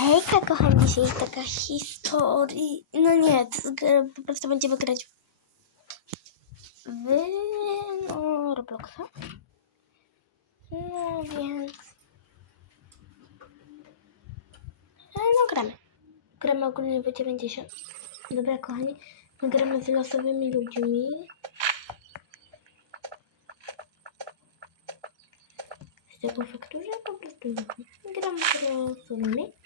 Hejka, kochani, dzisiaj taka historia. No nie, po prostu będziemy grać w no, Robloxa. No więc. E, No gramy. Gramy ogólnie w 90. Dobra, kochani, my gramy z losowymi ludźmi. Z taką fakturze po prostu. Gramy z losowymi.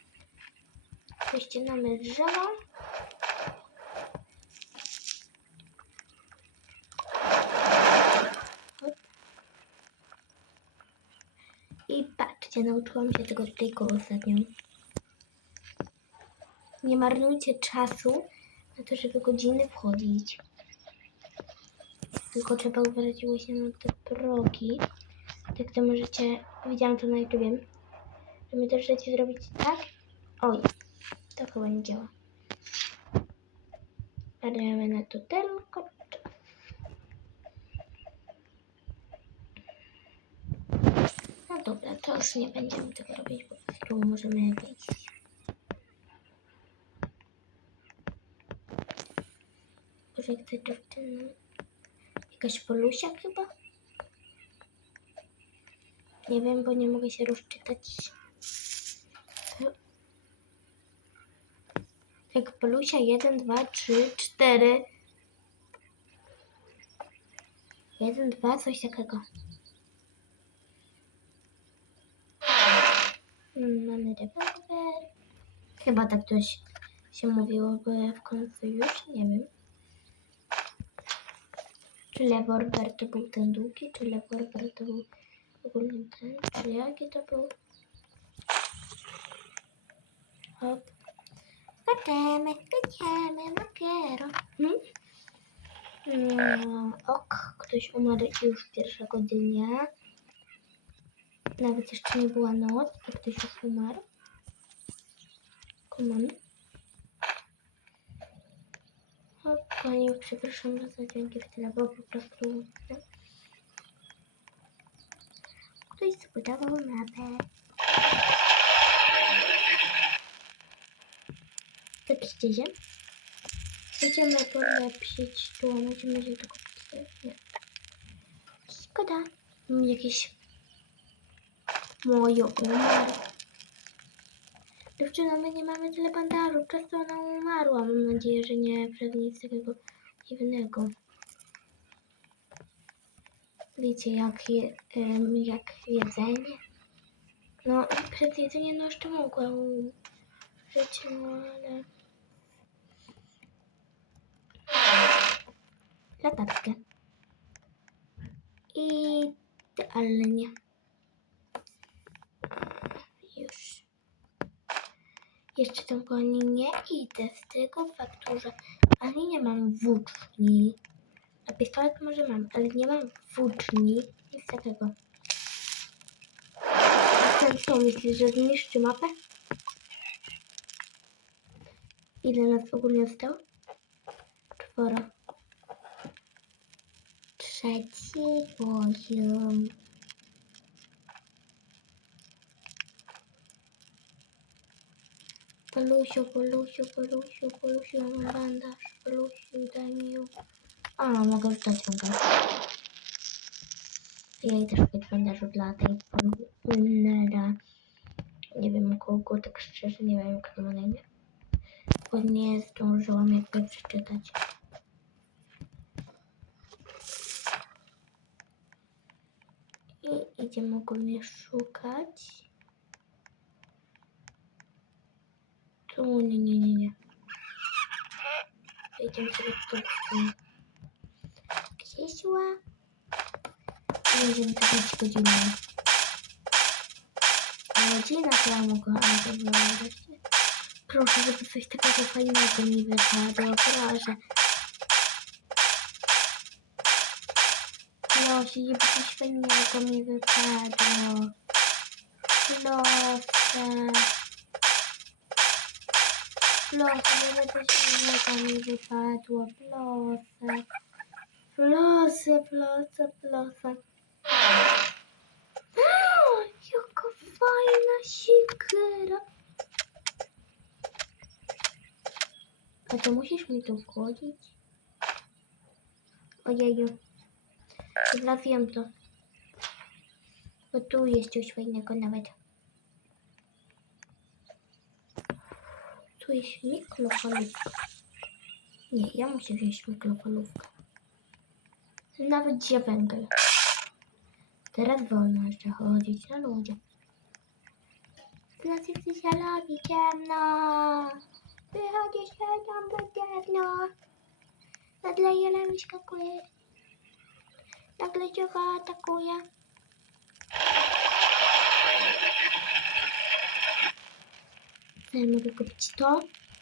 Wyścinamy drzewa. Hop. I patrzcie, nauczyłam się tego triku ostatnio. Nie marnujcie czasu na to, żeby godziny wchodzić. Tylko trzeba uważać właśnie na te progi. Tak to możecie, widziałam to na YouTubie, że my też chcecie zrobić tak. Oj, to chyba nie działa. Dajemy na to. No dobra, to już nie będziemy tego robić, po prostu możemy wyjść. Boże, jak ta dziewczyna... Jakaś polusia chyba? Nie wiem, bo nie mogę się rozczytać. Tak, Polusia 1, 2, 3, 4. 1, 2, coś takiego. Mm, Mamy rewolwer. Chyba tak coś się mówiło, bo ja w końcu już nie wiem. Czy rewolwer to był ten długi, czy rewolwer to był ogólnie ten, czy jaki to był? Hop. Skaczemy, skaczemy, dopiero. Hmm? No, ok, ktoś umarł już pierwszego dnia. Nawet jeszcze nie była noc, to ktoś już umarł. On. O, kochani, przepraszam za dźwięki w tyle, bo po prostu... Ktoś zbudował mapę. Zapiszcie się. Będziemy polepszyć tu, będziemy się tylko Nie. Szkoda. Mam jakieś moje umarł. Dziewczyna, my nie mamy tyle bandażu. Często ona umarła. Mam nadzieję, że nie przez nic takiego dziwnego. Wiecie, jak, je, jak jedzenie. No, przez jedzenie no jeszcze mogła no ale... Latarkę. I... ale nie. Już. Jeszcze tam kochani nie idę z tego faktu, że ani nie mam włóczni. A pistolet może mam, ale nie mam włóczni. Nic takiego. Ten co myślisz, że zniszczy mapę? Ile nas ogólnie zostało? Czworo. Trzeci poziom. Polusiu, Polusiu, Polusiu, Polusiu, mam bandaż. Polusiu, daj mi ją. A, mogę zdać bandaż. Ja idę szukać bandażu dla tej Polnera. Nie wiem kogo, tak szczerze, nie wiem jak to ma na imię. Nie zdążyłam jakby przeczytać. I idziemy ogólnie szukać. Tu nie, nie, nie, nie. Idziemy sobie tu. Krześła. I będziemy to mieć godzinę. Godzina to ja mogę, ale to było wreszcie. Proszę, żeby coś takiego fajnego mi wypadło, proszę. Proszę, żeby coś fajnego mi wypadło. Proszę. Proszę, żeby coś innego mi wypadło. Proszę. Proszę, proszę, proszę. A to musisz mi to wchodzić? Ojeju. Trafiłem to. Bo tu jest coś fajnego nawet. Tu jest mikrofalówka. Nie, ja muszę wziąć mikrofalówkę. Nawet gdzie węgiel. Teraz wolno jeszcze chodzić na ludzie. Teraz jest robi ciemno. Wychodzi się tam do ciemno. Nagle jeleń wyskakuje. Nagle dzioba atakuje. Ja mogę kupić to.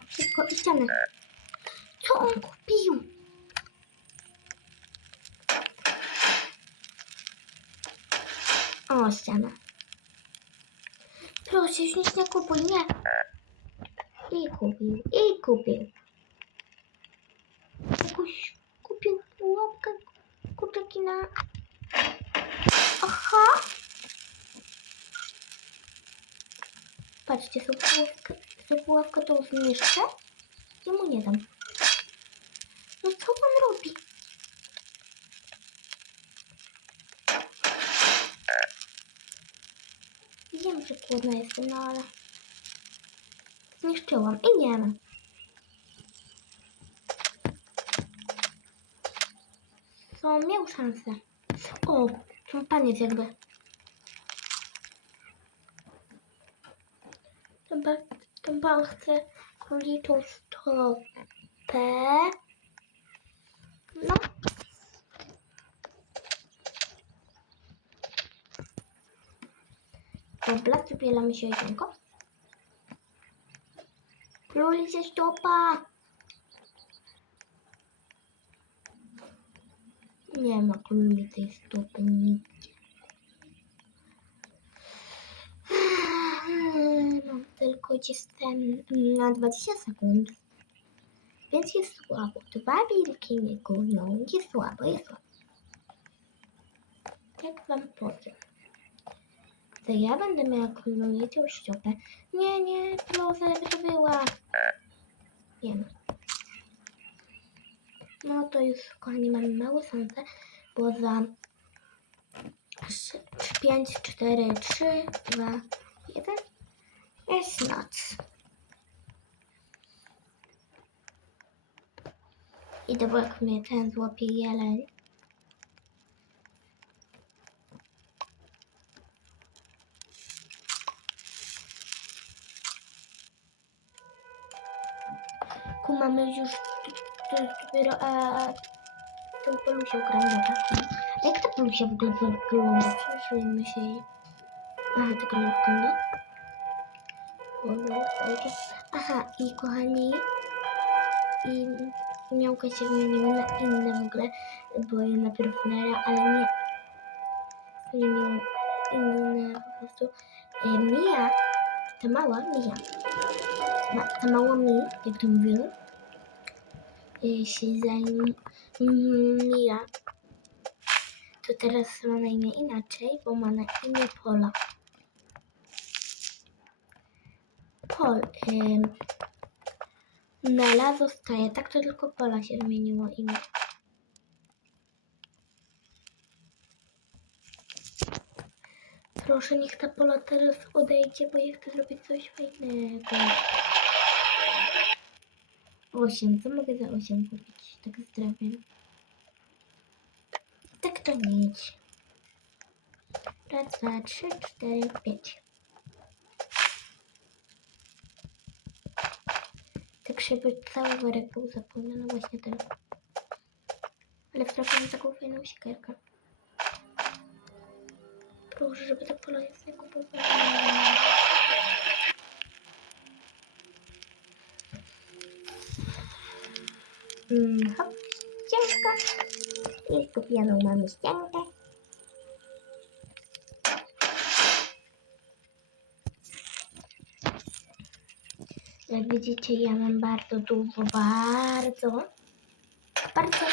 Szybko i ścianę. Co on kupił? O, ściana. Proszę, nic nie kupuj, nie. I kupił, i kupił. Jakoś kupił pułapkę kurczaki na... Aha! Patrzcie, są pułapkę, są pułapkę to zniszczę. Ja mu nie dam. No co on robi? Wiem, że głodna jestem, no ale... Zniszczyłam i nie mam. Co miał szansę. O, ten pan jest jakby. Ten pan chce króliczą stopę. No. Dobra, zabieramy się jedynko. Królicze stopa. Nie ma króliczej stopy nigdzie. Mam tylko jestem na 20 sekund. Więc jest słabo. Dwa wilki mnie gonią. Jest słabo, jest słabo. Jak wam powiem? To ja będę miała królicą ściopę. Nie, nie, proszę, to była. Wiem. No to już, kochani, mamy małe szansę, bo za 5, 4, 3, 2, 1 jest noc. I to jak mnie ten złapie jeleń. Mamy już dopiero a tą gram dobra. A jak ta polusia w ogóle wygląda? Przyjrzyjmy się jej. Aha, tylko nie wygląda. Aha, i kochani, i miałka się zmieniły na inne w ogóle, je najpierw Nera, ale nie. Zmieniły inne po prostu. E, Mia, ta mała Mia, ma, ta mała Mi, jak to mówią, e, się zajmuje Mia, to teraz ma na imię inaczej, bo ma na imię Pola. Pol. Nela zostaje, tak to tylko Pola się zmieniło imię. Proszę, niech ta Pola teraz odejdzie, bo ja chcę zrobić coś fajnego. Osiem, co mogę za osiem kupić? Tak zdrawiam. Tak to mieć. Raz, dwa, trzy, cztery, pięć. Tak żeby cały worek był zapełniony właśnie tym. Ale wtrafiłam taką fajną siekierkę. Proszę, żeby ta pola jest nie kupowała. Mm, hop, ścianka. I kupioną mamy ściankę. Jak widzicie, ja mam bardzo dużo, bardzo, bardzo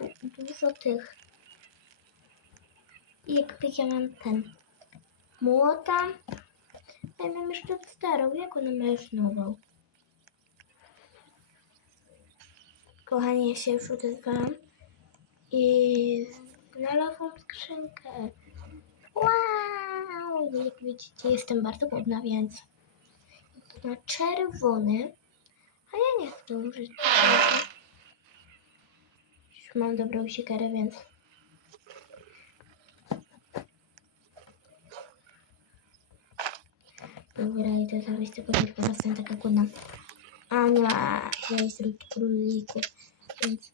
du- dużo tych. Jakby ja mam ten młota, ja mam jeszcze starą, jak ona ma już nową? Kochani, ja się już odezwałam i znalazłam skrzynkę. Wow! Jak widzicie, jestem bardzo głodna, więc na czerwony, a ja nie chcę użyć. Już mam dobrą siekierę, więc Dobra, idę zrobić tego tylko bo jestem taka głodna. A nie ma jakiejś królików, więc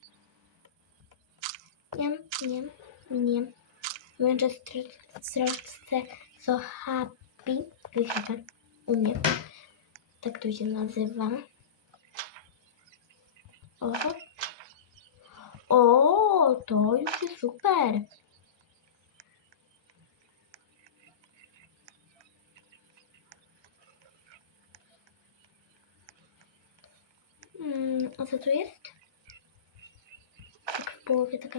nie, nie, nie. Będzie strasznie so happy. Tak u mnie. Tak to się nazywa. O, o, to już jest super. Mm, a co tu jest? Tak w połowie taka...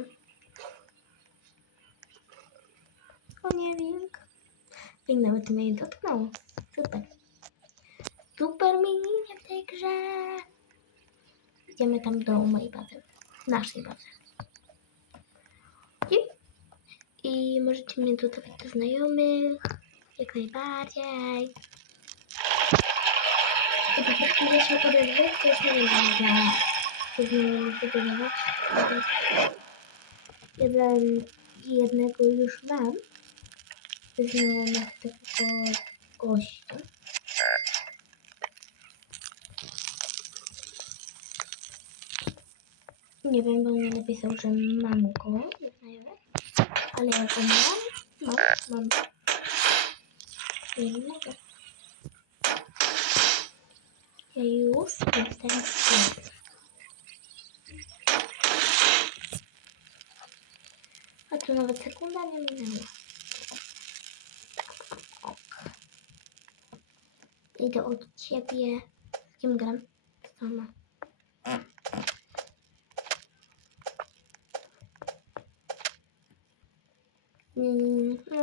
O nie, wilk. I nawet mnie nie dotknął. Super. Super mini w tej grze. Idziemy tam do mojej bazy. Naszej bazy. I, I możecie mnie dodawać do znajomych. Jak najbardziej. I po prostu ja się odezwę, to już nie będzie ja poznałem dodawać. Jeden, jednego już mam. Znajomych takiego gościa. Nie wiem, bo nie napisał, że mam go. Ale ja go mam. No, mam. Nie już jestem w A tu nawet sekunda nie. Ok. Idę od ciebie. Z kim gram? Sama. Mm, no.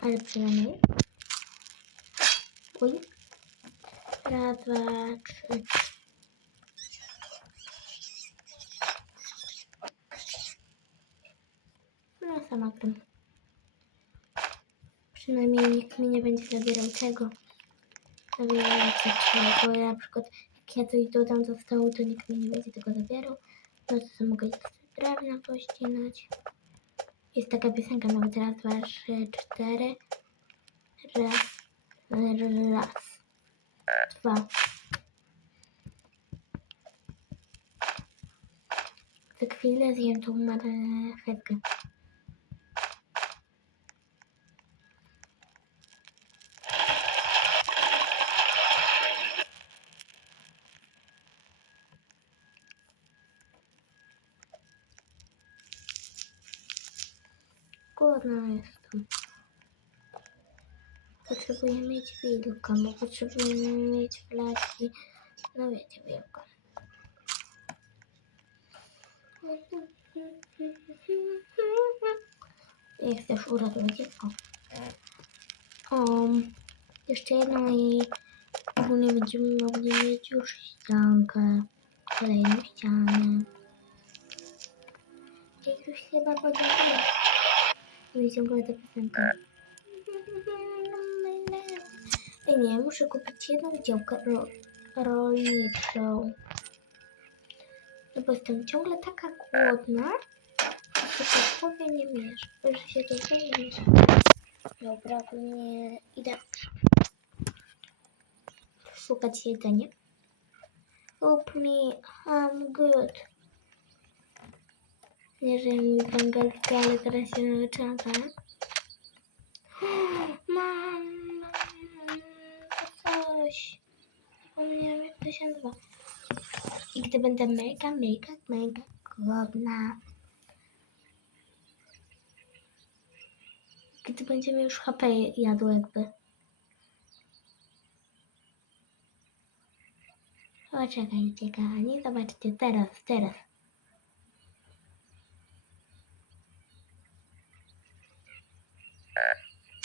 Ale przynajmniej. Uj. Raz, dwa, trzy. No sama gram. Przynajmniej nikt mi nie będzie zabierał tego. Zabierającego, bo ja na przykład jak ja coś dodam do stołu, to nikt mi nie będzie tego zabierał. No to mogę drewna pościnać. Jest taka piosenka nawet raz, dwa, trzy, cztery. Raz, raz, dwa. Za chwilę zjem tą marchewkę. Głodna jestem. Wilka, bo potrzebuję mieć flaki. No wiecie, wilka. Jak chcesz uratować dziecko. Um, jeszcze jedno i ogólnie będziemy mogli mieć już ściankę. Kolejną ścianę. I już chyba podziękuję. I ciągle ta piosenka. Ej, nie, muszę kupić jedną działkę ro rolniczą. No bo jestem ciągle taka głodna, że to sobie nie miesz, że się to nie. Dobra, nie idę szukać jedzenia. Help me, I'm good. Nie, że mój angielski, ale teraz się nauczyłam, tak? Mam, to coś. Zapomniałam jak to się nazywa. I gdy będę mega, mega, mega głodna. Gdy będziemy już HP jadło jakby. Poczekajcie, kochani, zobaczcie teraz, teraz.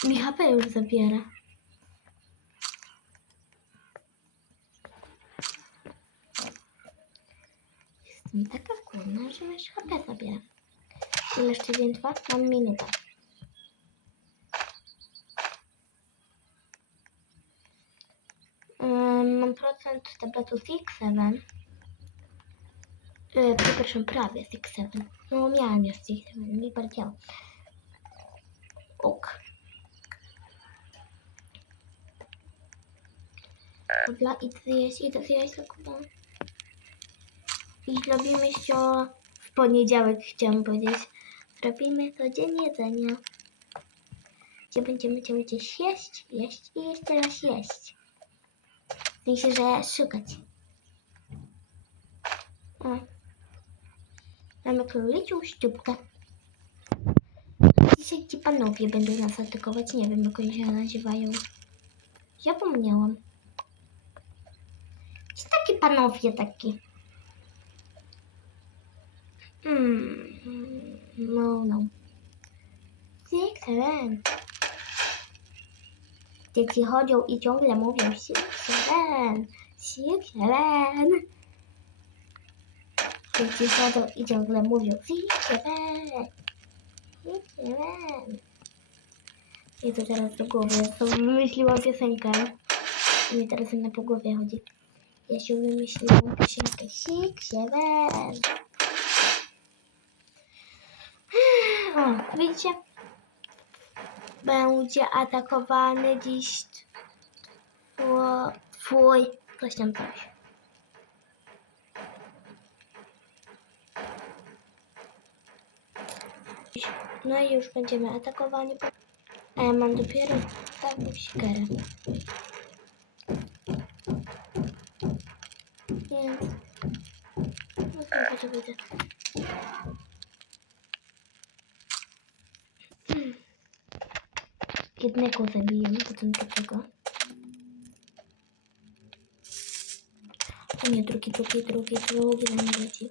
Mi HP już zabiera. Jestem taka głodna, że masz HP zabieram. Ile jeszcze dzień trwa? Mam minutę. Mam procent tabletu Six-7. Yy, przepraszam, prawie Six-7. No miałem już Six-7, mi bardziej. Ok. Dobra, idę zjeść, idę zjeść tylko. I zrobimy się w poniedziałek, chciałam powiedzieć. Zrobimy to dzień jedzenia. Gdzie będziemy ciągle gdzieś jeść, jeść i jeszcze raz jeść. W sensie, że szukać. O. Mamy królicią ścióbkę. Dzisiaj ci panowie będą nas atakować. Nie wiem, jak oni się nazywają. Zapomniałam. Taki panowie taki. Hmm. No, no. Six, seven. Dzieci chodzą i ciągle mówią six, seven. Six, seven. Dzieci chodzą i ciągle mówią six, seven. Six, seven. I to teraz do głowy. To wymyśliłam piosenkę. I mi teraz na po głowie chodzi. Ja się wymyśliłam piosenkę six, widzicie? Będzie atakowany dziś twój... Coś tam coś. No i już będziemy atakowani. A ja mam dopiero taką sikerę. Więc... No to może będzie. Jednego zabijemy, potem drugiego. A nie, drugi, drugi, drugi, drugi nam leci.